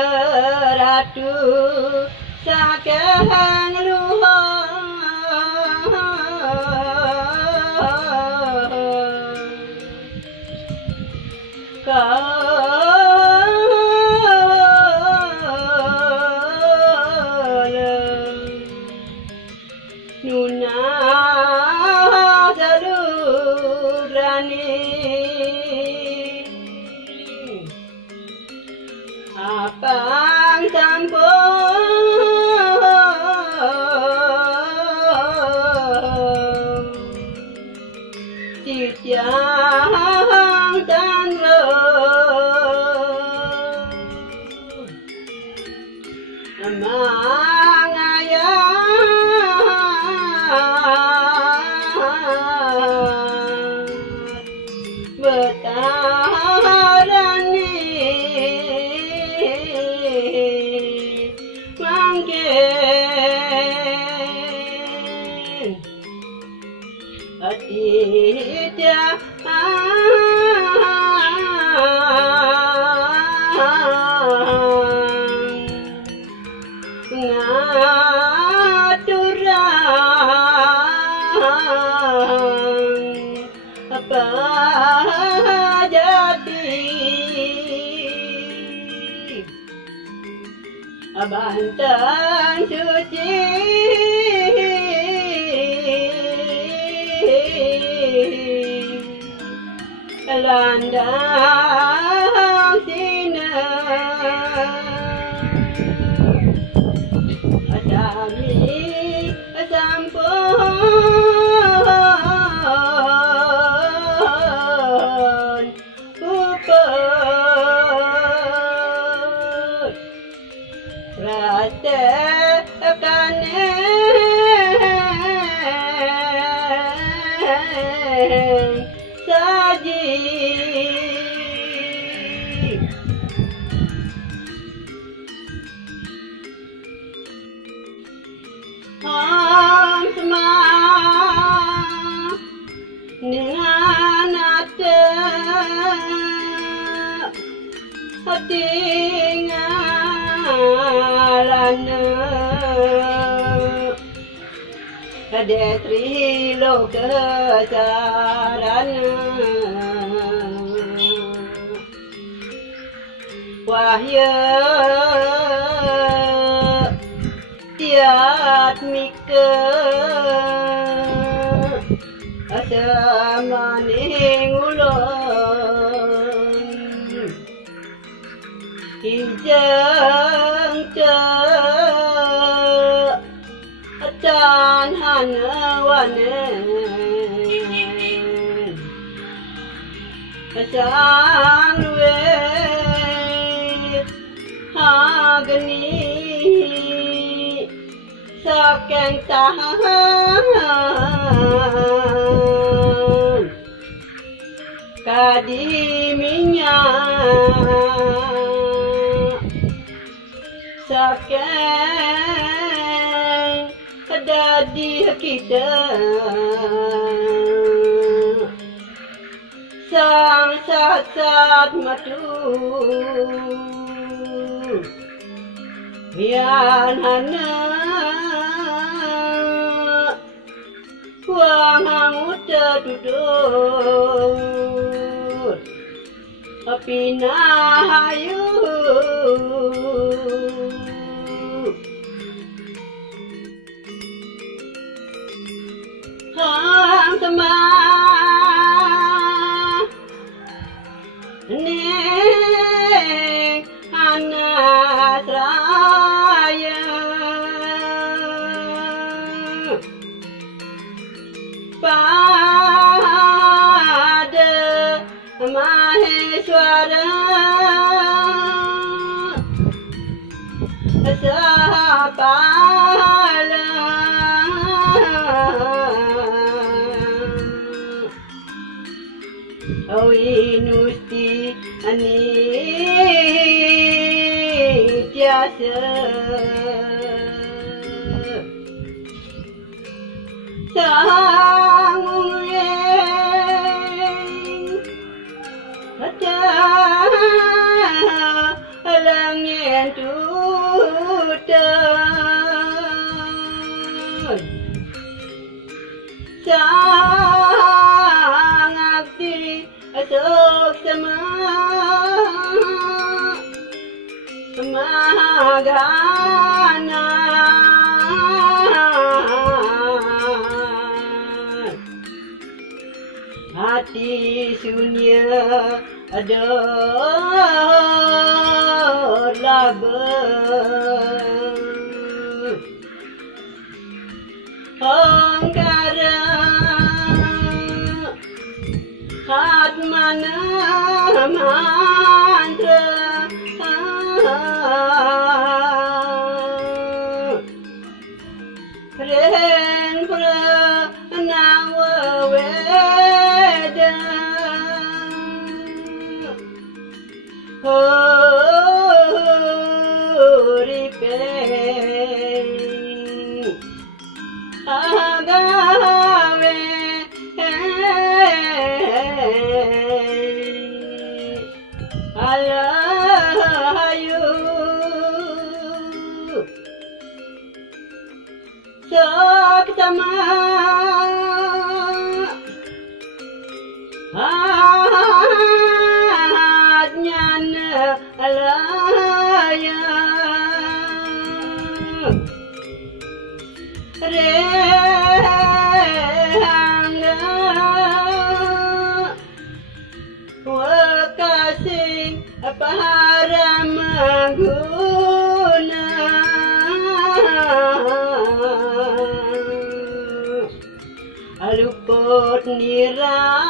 Hideratu sakang luhur Nuna salugrani apang sampun titiang tanro amang ayat betarani mangkin atidya ngaturan apa jadi abantang suci landang sinar asami sampun upet ratekane saji Hamsma dengan ada hati ngalana ada triloka sarana wahya tiat mika asamaning ulun hijang tan hanawanen asang luwet hagani sakeng tahan kadiminya sakeng dadi kita sang sat matu yan hana wang uta dudut api nahayu hang sama neng anak raya pada Maheswara sapala Awinusti anityasa sanguye sang ngabdi suksma magana hati sunyi ador labur angkara hat mana mantra Ren pranawa veda Horipe agave alayu saktama ajnana alaya rehangga wakasing paramaguna aluput niratarke